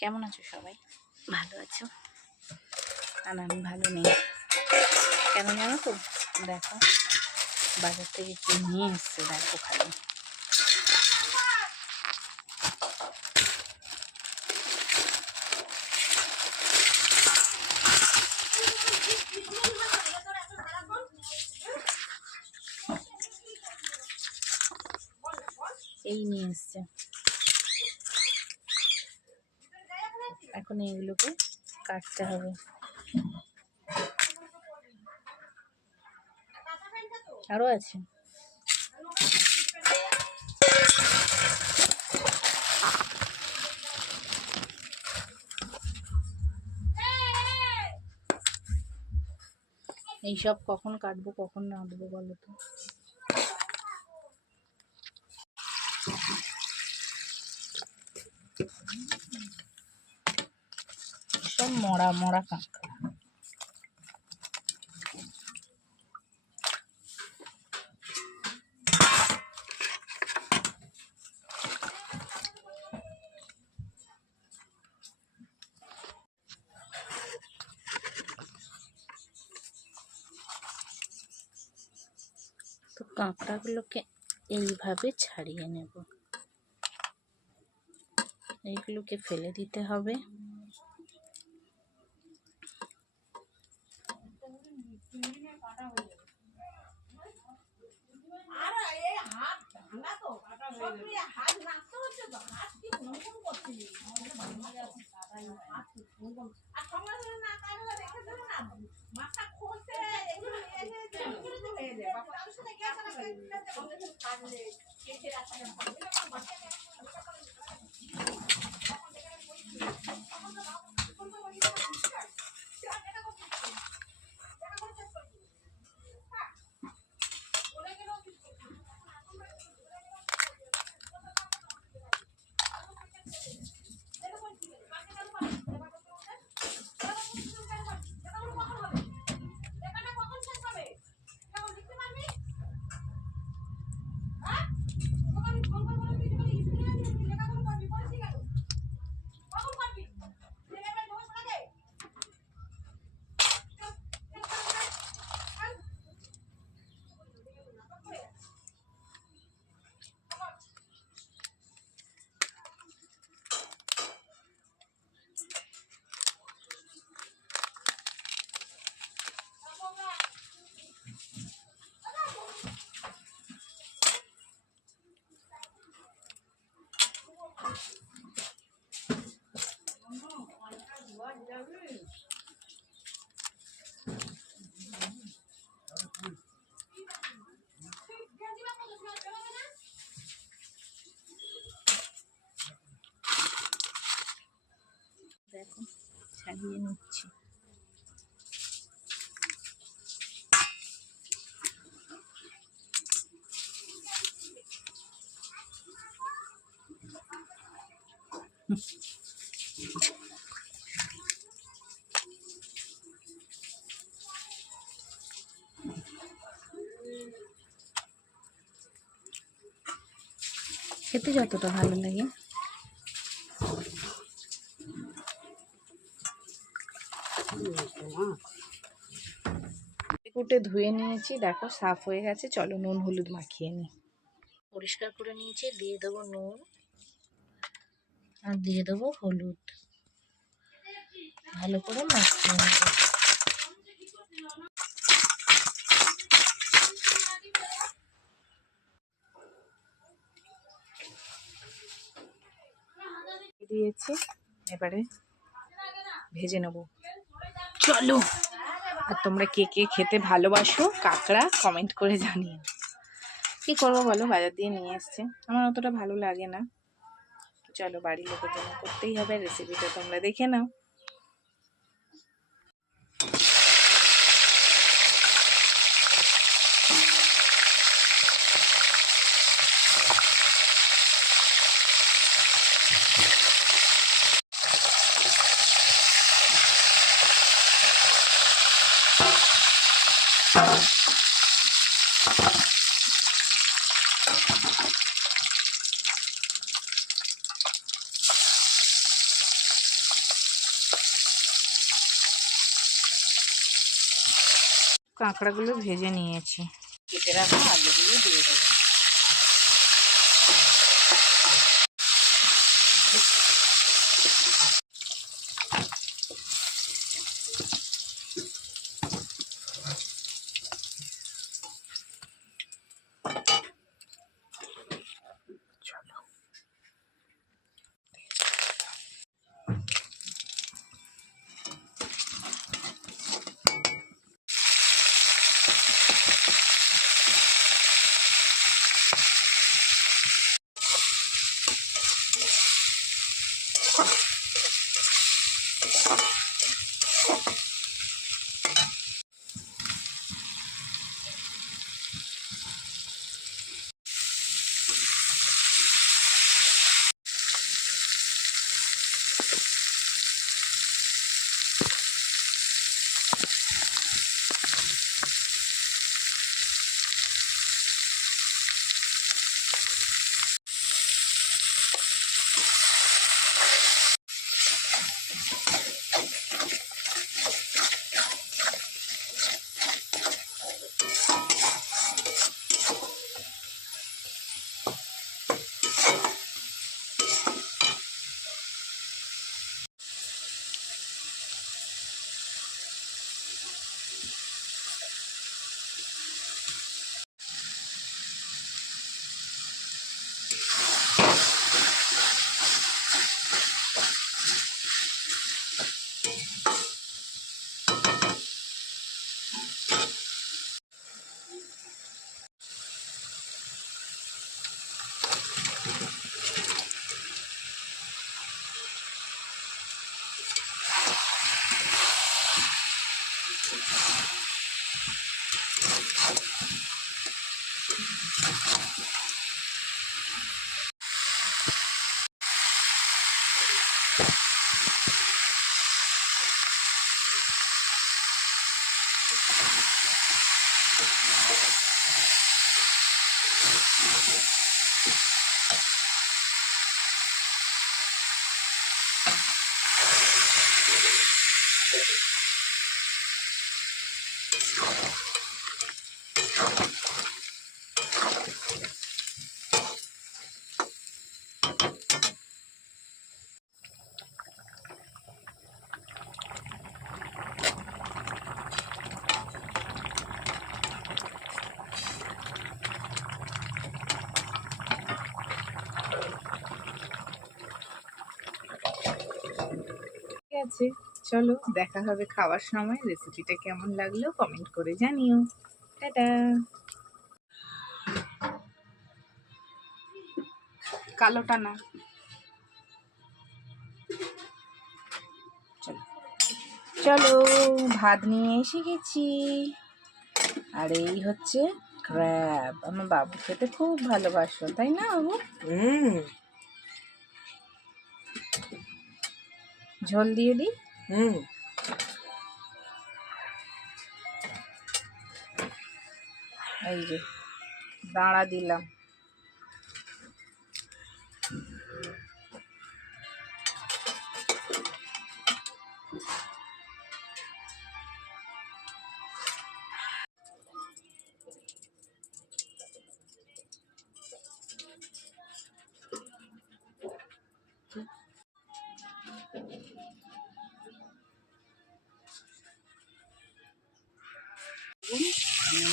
কেমন আছো সবাই? ভালো আছো? আর আমি ভালো নেই। কেন জানো তো? দেখো বাজার থেকে কি নিয়ে এসছে, দেখো খালি। এই নিয়ে এসছে। এখন এইগুলোকে কাটতে হবে। আরো আছে। এইসব কখন কাটবো কখন রাঁধবো বলো তো? সব মরা মরা কাঁকড়া। তো কাঁকড়াগুলোকে এইভাবে ছাড়িয়ে নেব। এইগুলোকে ফেলে দিতে হবে। দেখো ছাড়িয়ে নিচ্ছি। খেতে যতটা ভালো লাগে কুটে ধুয়ে নিয়েছি, দেখো সাফ হয়ে গেছে। চলো নুন হলুদ মাখিয়ে নিই। পরিষ্কার করে নিয়েছি, দিয়ে দেবো নুন আর দিয়ে দেবো হলুদ। ভালো করে মাখিয়ে নেব। দিয়েছি, এবারে ভেজে নেব। চলো। আর তোমরা কে কে খেতে ভালোবাসো কাঁকড়া কমেন্ট করে জানিও। কি করবো বলো, বাজার দিয়ে নিয়ে এসছে, আমার অতটা ভালো লাগে না। চলো বাড়ির লোকের জন্য করতেই হবে, রেসিপিটা তোমরা দেখে নাও। কাঁকড়াগুলো ভেজে নিয়েছি, কেটে রাখা আলুগুলো দিয়ে দেবো। ঠিক আছে, চলো দেখা হবে খাওয়ার সময়। রেসিপিটা কেমন লাগলো কমেন্ট করে জানিও। টাটা। কালোটা না, চলো চলো, ভাত নিয়ে এসে গেছি। আর এই হচ্ছে ক্র্যাব। আমার বাবু খেতে খুব ভালোবাসো, তাই না বাবু? ঝোল দিয়ে দিই। এই যে দাঁড়া দিলাম।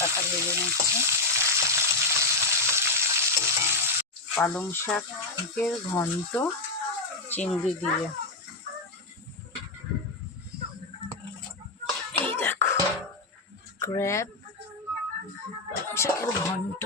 পাতা ভেজে নিচ্ছে। পালং শাকের ঘন্ট চিংড়ি দিয়ে। এই দেখো ক্র্যাব, পালং শাকের ঘন্ট।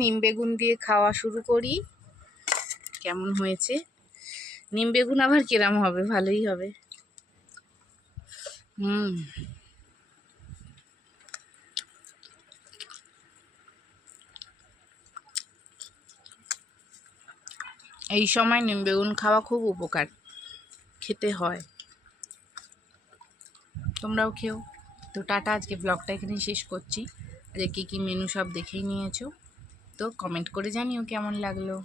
নিম বেগুন দিয়ে খাওয়া শুরু করি। কেমন হয়েছে? নিম বেগুন আবার কিরম হবে? ভালোই হবে। এই সময় নিম বেগুন খাওয়া খুব উপকার, খেতে হয়, তোমরাও খেও। তো টাটা, আজকে ব্লগটা এখানে শেষ করছি। আজকে কী কী মেনু সব দেখেই নিয়েছো, তো কমেন্ট করে জানিও কেমন লাগলো।